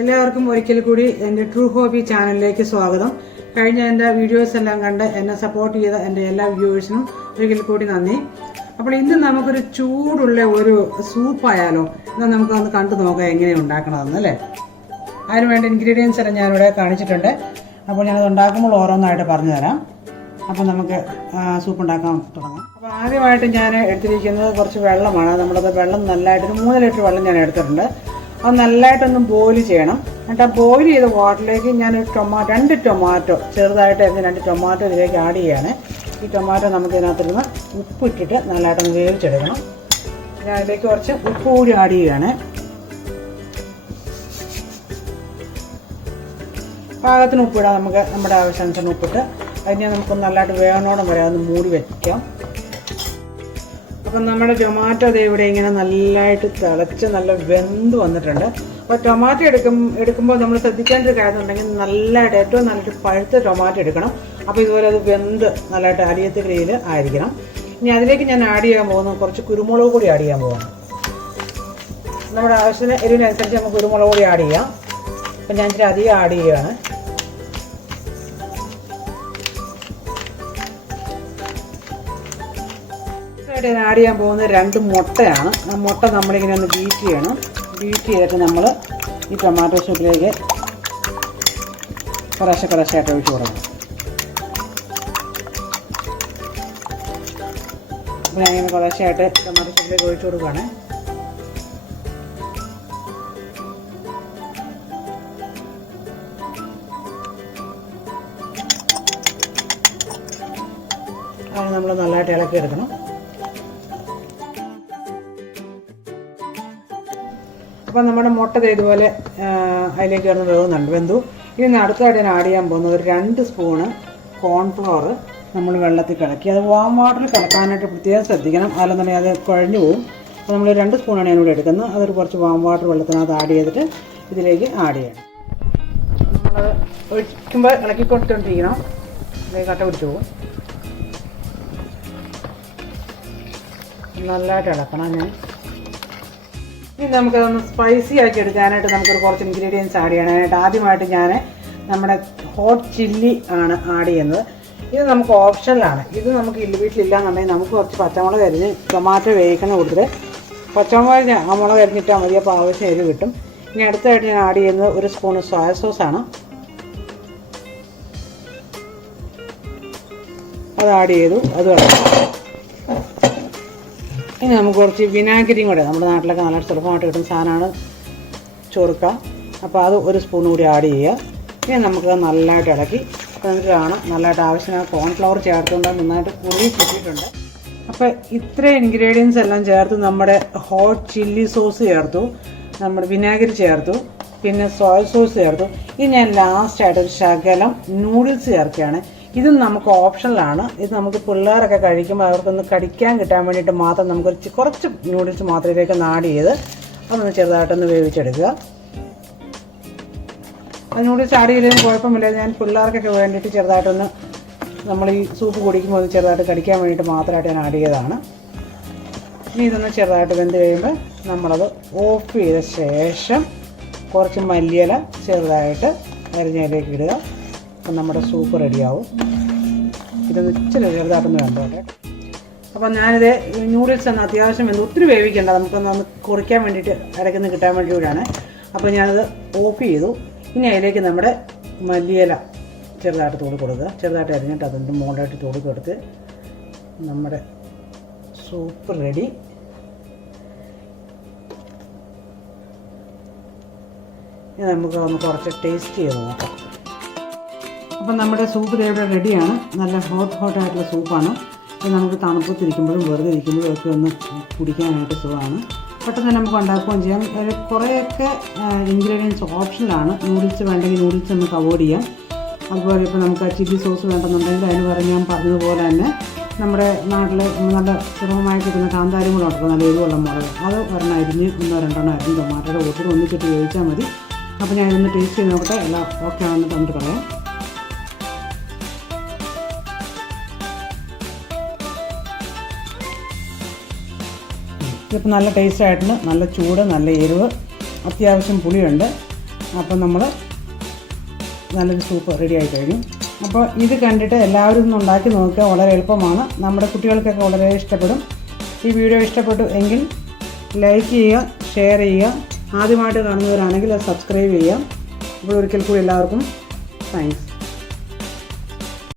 എല്ലാവർക്കും ഒരിക്കൽ കൂടി എൻ്റെ ട്രൂ ഹോബി ചാനലിലേക്ക് സ്വാഗതം. കഴിഞ്ഞ എൻ്റെ വീഡിയോസ് എല്ലാം കണ്ട് എന്നെ സപ്പോർട്ട് ചെയ്ത എൻ്റെ എല്ലാ വ്യൂവേഴ്സിനും ഒരിക്കൽ കൂടി നന്ദി. അപ്പോൾ ഇന്ന് നമുക്കൊരു ചൂടുള്ള ഒരു സൂപ്പായാലോ? എന്നാൽ നമുക്കൊന്ന് കണ്ടു നോക്കാം എങ്ങനെയാണ് ഉണ്ടാക്കണമെന്ന് അല്ലേ. അതിനുവേണ്ട ഇൻഗ്രീഡിയൻസ് എല്ലാം ഞാനിവിടെ കാണിച്ചിട്ടുണ്ട്. അപ്പോൾ ഞാനത് ഉണ്ടാക്കുമ്പോൾ ഓരോന്നായിട്ട് പറഞ്ഞു തരാം. അപ്പോൾ നമുക്ക് സൂപ്പ് ഉണ്ടാക്കാൻ തുടങ്ങാം. അപ്പോൾ ആദ്യമായിട്ട് ഞാൻ എടുത്തിരിക്കുന്നത് കുറച്ച് വെള്ളമാണ്. നമ്മളത് വെള്ളം നല്ലതായിട്ട് 3 ലിറ്റർ വെള്ളം ഞാൻ എടുത്തിട്ടുണ്ട്. അത് നല്ലതായിട്ടൊന്ന് ബോയിൽ ചെയ്യണം. എന്നിട്ട് ആ ബോയിൽ ചെയ്ത വാട്ടറിലേക്ക് ഞാൻ 2 ടൊമാറ്റോ ചെറുതായിട്ട് 2 ടൊമാറ്റോ ഇതിലേക്ക് ആഡ് ചെയ്യാണ്. ഈ ടൊമാറ്റോ നമുക്ക് ഇതിനകത്തുനിന്ന് ഉപ്പിട്ടിട്ട് നല്ലതായിട്ടൊന്ന് വേവിച്ചെടുക്കണം. ഞാൻ അതിലേക്ക് കുറച്ച് ഉപ്പ് കൂടി ആഡ് ചെയ്യുകയാണ്. പാകത്തിന് ഉപ്പിടാം. നമുക്ക് നമ്മുടെ ആവശ്യാനുസരണം ഉപ്പിട്ട് അതിനെ നമുക്കൊന്ന് നല്ലതായിട്ട് വേവണോളം വരെ ഒന്ന് മൂടി വയ്ക്കാം. അപ്പം നമ്മുടെ ടൊമാറ്റോ ഇവിടെ ഇങ്ങനെ നല്ലതായിട്ട് തിളച്ച് നല്ല വെന്ത് വന്നിട്ടുണ്ട്. അപ്പോൾ ടൊമാറ്റോ എടുക്കുമ്പോൾ നമ്മൾ ശ്രദ്ധിക്കേണ്ട ഒരു കാര്യം ഉണ്ടെങ്കിൽ നല്ലതായിട്ട് ഏറ്റവും നല്ലൊരു പഴുത്ത ടൊമാറ്റോ എടുക്കണം. അപ്പോൾ ഇതുപോലെ അത് വെന്ത് നല്ലതായിട്ട് അലിയത്തെ ഗ്രേയിൽ ആയിരിക്കണം. ഇനി അതിലേക്ക് ഞാൻ ആഡ് ചെയ്യാൻ പോകുന്നു കുറച്ച് കുരുമുളക് പൊടി ആഡ് ചെയ്യാൻ പോകുന്നു. നമ്മുടെ ആവശ്യത്തിന് എരിവിനനുസരിച്ച് നമുക്ക് കുരുമുളക് പൊടി ആഡ് ചെയ്യാം. അപ്പം ഞാൻ ഇച്ചിരി അധികം ആഡ് ചെയ്യുകയാണ്. ആഡ് ചെയ്യാൻ പോകുന്നത് 2 മുട്ടയാണ്. ആ മുട്ട നമ്മളിങ്ങനെ ഒന്ന് ബീറ്റ് ചെയ്യണം. ബീറ്റ് ചെയ്തിട്ട് നമ്മൾ ഈ ടൊമാറ്റോ സൂപ്പിലേക്ക് കുറേശ്ശായിട്ട് ഒഴിച്ച് കൊടുക്കണം. അപ്പോൾ ഞാനിങ്ങനെ കുറേശ്ശായിട്ട് ടൊമാറ്റോ സൂപ്പിലേക്ക് ഒഴിച്ച് കൊടുക്കുകയാണ്. അത് നമ്മൾ നല്ലതായിട്ട് ഇളക്കിയെടുക്കണം. അപ്പം നമ്മുടെ മുട്ട ഇതുപോലെ അതിലേക്ക് കിടന്ന് വെന്തു. ഇനി അടുത്തായിട്ട് ഞാൻ ആഡ് ചെയ്യാൻ പോകുന്നത് ഒരു 2 സ്പൂണ് കോൺഫ്ലവർ നമ്മൾ വെള്ളത്തിൽ കലക്കി. അത് വാം വാട്ടറിൽ കലക്കാനായിട്ട് പ്രത്യേകം ശ്രദ്ധിക്കണം. അല്ലെന്നുണ്ടെങ്കിൽ അത് കുഴഞ്ഞു പോകും. അപ്പോൾ നമ്മൾ 2 സ്പൂണാണ് ഞാനിവിടെ എടുക്കുന്നത്. അതൊരു കുറച്ച് വാം വാട്ടർ വെള്ളത്തിനകത്ത് ആഡ് ചെയ്തിട്ട് ഇതിലേക്ക് ആഡ് ചെയ്യണം. നമ്മളത് ഒഴിക്കുമ്പോൾ ഇളക്കി കൊടുത്തോണ്ടിരിക്കണം. അതിലേക്ക് കട്ട പിടിച്ച് പോകും. നല്ലതായിട്ട് ഇളക്കണം. ഇനി നമുക്കതൊന്ന് സ്പൈസി ആക്കി എടുക്കാനായിട്ട് നമുക്കൊരു കുറച്ച് ഇൻഗ്രീഡിയൻസ് ആഡ് ചെയ്യാനായിട്ട് ആദ്യമായിട്ട് ഞാൻ നമ്മുടെ ഹോട്ട് ചില്ലി ആണ് ആഡ് ചെയ്യുന്നത്. ഇത് നമുക്ക് ഓപ്ഷനിലാണ്. ഇത് നമുക്ക് വീട്ടിലില്ലാന്നുണ്ടെങ്കിൽ നമുക്ക് കുറച്ച് പച്ചമുളക് അരിഞ്ഞ് ടൊമാറ്റോ വേവിക്കണം കൊടുത്തിട്ട് പച്ചമുളക് ആ മുളക് അരിഞ്ഞിട്ടാൽ മതി. അപ്പോൾ ആവശ്യം എരിവ് കിട്ടും. ഇനി അടുത്തായിട്ട് ഞാൻ ആഡ് ചെയ്യുന്നത് 1 സ്പൂണ് സോയ സോസാണ്. അത് ആഡ് ചെയ്തു. അത് ഇനി നമുക്ക് കുറച്ച് വിനാഗിരിയും കൂടെ, നമ്മുടെ നാട്ടിലൊക്കെ നല്ല സുലഭമായിട്ട് കിട്ടുന്ന സാധനമാണ് ചൊറുക്ക. അപ്പോൾ അത് 1 സ്പൂൺ കൂടി ആഡ് ചെയ്യുക. ഇനി നമുക്ക് നല്ലതായിട്ട് ഇളക്കി നമുക്ക് കാണാം നല്ലതായിട്ട് ആവശ്യമായ കോൺഫ്ലവർ ചേർത്തുകൊണ്ട് നന്നായിട്ട് കുറുകി കിട്ടിയിട്ടുണ്ട്. അപ്പോൾ ഇത്രയും ഇൻഗ്രീഡിയൻസ് എല്ലാം ചേർത്ത് നമ്മുടെ ഹോട്ട് ചില്ലി സോസ് ചേർത്തു, നമ്മുടെ വിനാഗിരി ചേർത്തു, പിന്നെ സോയ സോസ് ചേർത്തു. ഇനി ഞാൻ ലാസ്റ്റായിട്ട് ഒരു ശകലം നൂഡിൽസ് ചേർക്കുകയാണ്. ഇതും നമുക്ക് ഓപ്ഷനിലാണ്. ഇത് നമുക്ക് പിള്ളേരൊക്കെ കഴിക്കുമ്പോൾ അവർക്കൊന്ന് കടിക്കാൻ കിട്ടാൻ വേണ്ടിയിട്ട് മാത്രം നമുക്ക് കുറച്ച് നൂഡിൽസ് മാത്രം ഇതിലേക്ക് ആഡ് ചെയ്ത് അതൊന്ന് ചെറുതായിട്ടൊന്ന് വേവിച്ചെടുക്കുക. അത് നൂഡിൽസ് ആഡ് ചെയ്തതിന് കുഴപ്പമില്ല. ഞാൻ പിള്ളേർക്കൊക്കെ വേണ്ടിയിട്ട് ചെറുതായിട്ടൊന്ന് നമ്മൾ ഈ സൂപ്പ് കുടിക്കുമ്പോൾ അത് ചെറുതായിട്ട് കടിക്കാൻ വേണ്ടിയിട്ട് മാത്രമായിട്ട് ഞാൻ ആഡ് ചെയ്തതാണ്. ഇനി ഇതൊന്ന് ചെറുതായിട്ട് വെന്ത് കഴിയുമ്പോൾ നമ്മളത് ഓഫ് ചെയ്ത ശേഷം കുറച്ച് മല്ലിയില ചെറുതായിട്ട് അരിഞ്ഞതിലേക്ക് ഇടുക. അപ്പം നമ്മുടെ സൂപ്പ് റെഡിയാവും. ഇതൊന്ന് ഇച്ചിരി ചെറുതായിട്ടൊന്ന് വേണ്ടോട്ടെ. അപ്പം ഞാനിത് നൂഡിൽസ് ഒന്ന് അത്യാവശ്യം ഒത്തിരി വേവിക്കേണ്ട, നമുക്കൊന്ന് കുറിക്കാൻ വേണ്ടിയിട്ട് ഇടയ്ക്കൊന്ന് കിട്ടാൻ വേണ്ടി കൂടിയാണ്. അപ്പോൾ ഞാനത് ഓഫ് ചെയ്തു. ഇനി അതിലേക്ക് നമ്മുടെ മല്ലിയില ചെറുതായിട്ട് തൂടി കൊടുക്കുക. ചെറുതായിട്ട് അരിഞ്ഞിട്ട് അതിൻ്റെ മുകളിലായിട്ട് തൂടി കൊടുത്ത് നമ്മുടെ സൂപ്പ് റെഡി. ഇനി നമുക്ക് ഒന്ന് കുറച്ച് ടേസ്റ്റ് ചെയ്ത് നോക്കാം. അപ്പം നമ്മുടെ സൂപ്പ് ഇവിടെ റെഡിയാണ്. നല്ല ഹോട്ടായിട്ടുള്ള സൂപ്പാണ്. ഇത് നമുക്ക് തണുപ്പത്തിരിക്കുമ്പോഴും വെറുതെ ഇരിക്കുമ്പോഴും ഒക്കെ ഒന്ന് കുടിക്കാനായിട്ട് സുഖമാണ്. പെട്ടെന്ന് തന്നെ നമുക്ക് ഉണ്ടാക്കുകയും ചെയ്യാം. കുറേയൊക്കെ ഇൻഗ്രീഡിയൻസ് ഓപ്ഷനിലാണ്. നൂഡിൽസ് വേണ്ടെങ്കിൽ നൂഡിൽസ് ഒന്ന് അവോയ്ഡ് ചെയ്യാം. അതുപോലെ ഇപ്പോൾ നമുക്ക് ചില്ലി സോസ് വേണ്ടെന്നുണ്ടെങ്കിൽ അതിന് പറഞ്ഞ് ഞാൻ പറഞ്ഞതുപോലെ തന്നെ നമ്മുടെ നാട്ടിൽ നല്ല സുലഭമായി കിട്ടുന്ന കാന്താരി മുളക് ഉണ്ടല്ലോ, നല്ല എരിവുള്ള മുളക്, അത് ഒരെണ്ണം അരിഞ്ഞ് 1-2 അരിഞ്ഞ് ടൊമാറ്റോയുടെ കൂട്ടിൽ ഒന്നിച്ചിട്ട് വേവിച്ചാൽ മതി. അപ്പോൾ ഞാൻ ഇതൊന്ന് ടേസ്റ്റ് ചെയ്ത് നോക്കട്ടെ. എല്ലാം ഓക്കെ ആണെന്ന് തന്നിട്ട് പറയാം. ഇതിപ്പോൾ നല്ല ടേസ്റ്റ് ആയിട്ടുണ്ട്. നല്ല ചൂട്, നല്ല എരിവ്, അത്യാവശ്യം പുളിയുണ്ട്. അപ്പം നമ്മൾ നല്ലൊരു സൂപ്പ് റെഡി ആയി കഴിഞ്ഞു. അപ്പോൾ ഇത് കണ്ടിട്ട് എല്ലാവരും ഒന്ന് ഉണ്ടാക്കി നോക്കുക. വളരെ എളുപ്പമാണ്. നമ്മുടെ കുട്ടികൾക്കൊക്കെ വളരെ ഇഷ്ടപ്പെടും. ഈ വീഡിയോ ഇഷ്ടപ്പെട്ടു എങ്കിൽ ലൈക്ക് ചെയ്യുക, ഷെയർ ചെയ്യുക. ആദ്യമായിട്ട് കാണുന്നവരാണെങ്കിൽ അത് സബ്സ്ക്രൈബ് ചെയ്യുക. അപ്പോൾ ഒരിക്കൽ കൂടി എല്ലാവർക്കും താങ്ക്സ്.